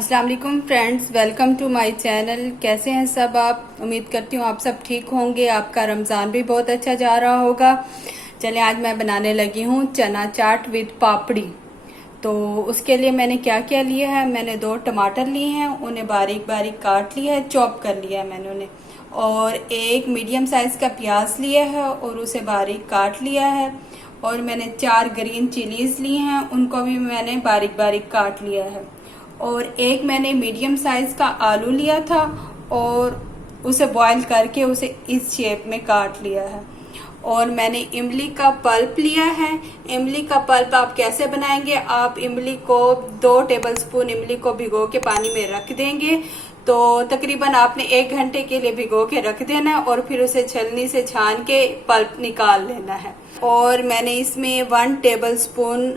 अस्सलाम वालेकुम friends, welcome to my channel. कैसे हैं सब आप? उम्मीद करती हूँ आप सब ठीक होंगे। आपका रमज़ान भी बहुत अच्छा जा रहा होगा। चलें, आज मैं बनाने लगी हूँ चना चाट विद पापड़ी। तो उसके लिए मैंने क्या क्या लिया है, मैंने 2 टमाटर लिए हैं, उन्हें बारीक बारीक काट लिया है, चॉप कर लिया है मैंने उन्हें। और एक मीडियम साइज़ का प्याज लिया है और उसे बारीक काट लिया है। और मैंने 4 ग्रीन चिलीज़ ली हैं, उनको भी मैंने बारीक बारीक काट लिया है। और एक मैंने मीडियम साइज का आलू लिया था और उसे बॉईल करके उसे इस शेप में काट लिया है। और मैंने इमली का पल्प लिया है। इमली का पल्प आप कैसे बनाएंगे, आप इमली को 2 टेबलस्पून इमली को भिगो के पानी में रख देंगे। तो तकरीबन आपने 1 घंटे के लिए भिगो के रख देना है और फिर उसे छलनी से छान के पल्प निकाल लेना है। और मैंने इसमें 1 टेबलस्पून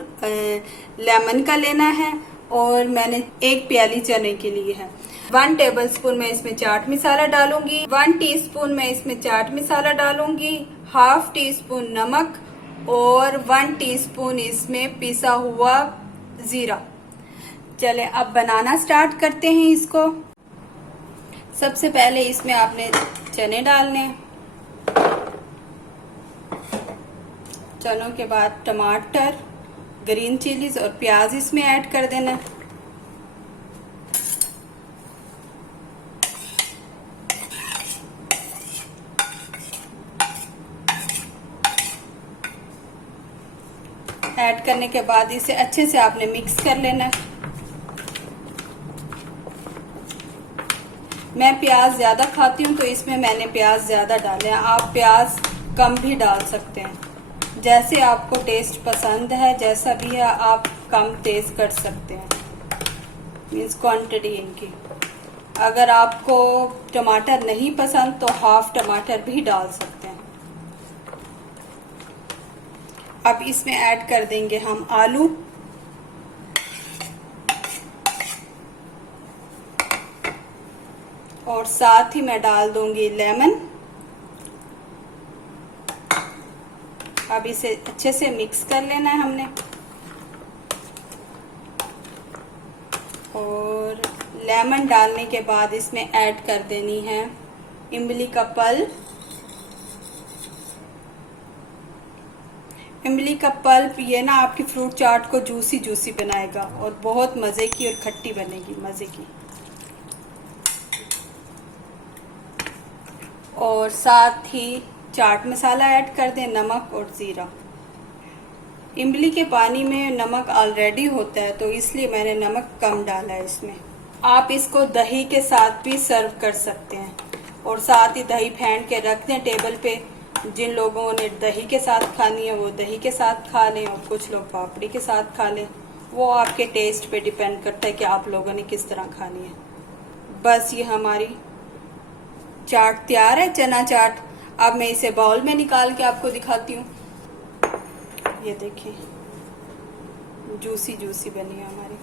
लेमन का लेना है। और मैंने 1 प्याली चने के लिए है। 1 टेबलस्पून मैं इसमें चाट मसाला डालूंगी, 1 टीस्पून मैं इसमें चाट मसाला डालूंगी, हाफ टी स्पून नमक और 1 टीस्पून इसमें पिसा हुआ जीरा। चले अब बनाना स्टार्ट करते हैं इसको। सबसे पहले इसमें आपने चने डालने, चनों के बाद टमाटर, ग्रीन चिलीज और प्याज इसमें ऐड कर देना। ऐड करने के बाद इसे अच्छे से आपने मिक्स कर लेना। मैं प्याज ज्यादा खाती हूँ तो इसमें मैंने प्याज ज्यादा डाले हैं, आप प्याज कम भी डाल सकते हैं। जैसे आपको टेस्ट पसंद है, जैसा भी है आप कम तेज कर सकते हैं, मीन्स क्वांटिटी इनकी। अगर आपको टमाटर नहीं पसंद तो हाफ टमाटर भी डाल सकते हैं। अब इसमें ऐड कर देंगे हम आलू, और साथ ही मैं डाल दूंगी लेमन। अब इसे अच्छे से मिक्स कर लेना है हमने। और लेमन डालने के बाद इसमें ऐड कर देनी है इमली का पल्प। इमली का पल्प ये ना आपकी फ्रूट चाट को जूसी जूसी बनाएगा और बहुत मज़े की और खट्टी बनेगी, मज़े की। और साथ ही चाट मसाला ऐड कर दें, नमक और ज़ीरा। इमली के पानी में नमक ऑलरेडी होता है तो इसलिए मैंने नमक कम डाला है इसमें। आप इसको दही के साथ भी सर्व कर सकते हैं और साथ ही दही फेंट के रख दें टेबल पे। जिन लोगों ने दही के साथ खानी है वो दही के साथ खा लें और कुछ लोग पापड़ी के साथ खा लें। वो आपके टेस्ट पे डिपेंड करता है कि आप लोगों ने किस तरह खानी है। बस ये हमारी चाट तैयार है, चना चाट। अब मैं इसे बाउल में निकाल के आपको दिखाती हूँ। ये देखिए, जूसी जूसी बनी है हमारी।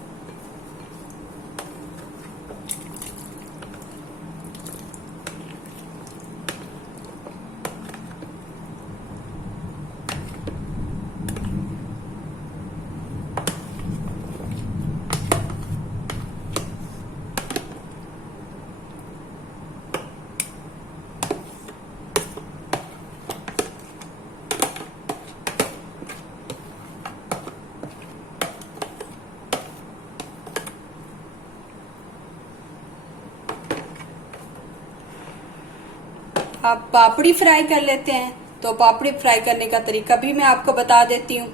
अब पापड़ी फ्राई कर लेते हैं। तो पापड़ी फ्राई करने का तरीका भी मैं आपको बता देती हूँ।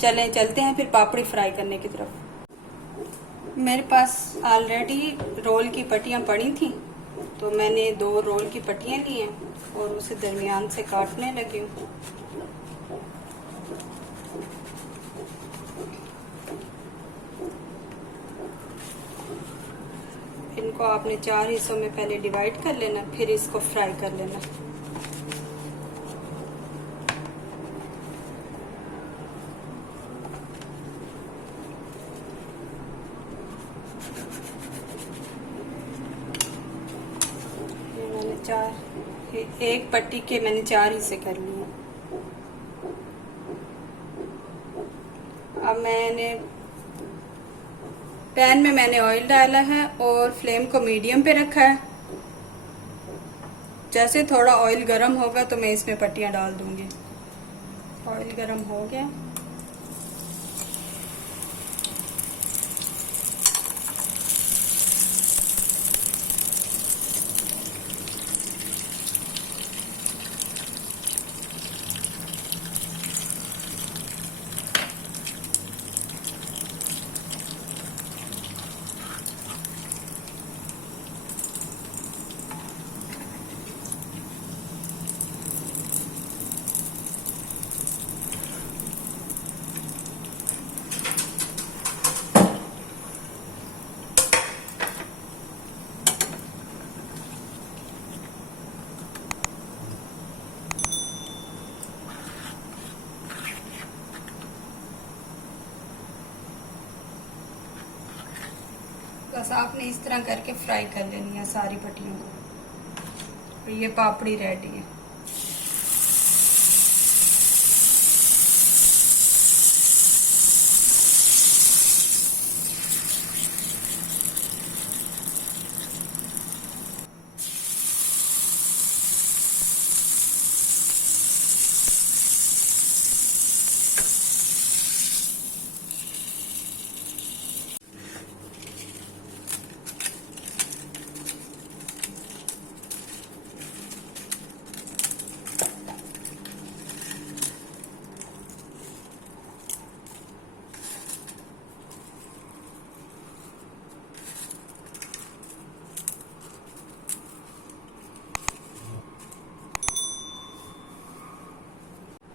चलें चलते हैं फिर पापड़ी फ्राई करने की तरफ। मेरे पास ऑलरेडी रोल की पट्टियाँ पड़ी थी तो मैंने 2 रोल की पट्टियाँ ली हैं और उसे दरमियान से काटने लगी हूँ। इनको आपने 4 हिस्सों में पहले डिवाइड कर लेना, फिर इसको फ्राई कर लेना। मैंने एक पट्टी के मैंने 4 हिस्से कर लिए। अब मैंने पैन में मैंने ऑयल डाला है और फ्लेम को मीडियम पे रखा है। जैसे थोड़ा ऑयल गर्म होगा तो मैं इसमें पट्टियां डाल दूंगी। ऑयल गर्म हो गया। बस आपने इस तरह करके फ्राई कर लेनी है सारी पट्टियों को। ये पापड़ी रेडी है।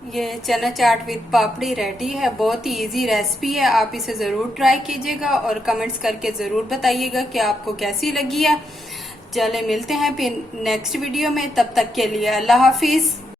ये चना चाट विद पापड़ी रेडी है। बहुत ही इजी रेसिपी है, आप इसे ज़रूर ट्राई कीजिएगा और कमेंट्स करके ज़रूर बताइएगा कि आपको कैसी लगी है। चले मिलते हैं फिर नेक्स्ट वीडियो में, तब तक के लिए अल्लाह हाफिज़।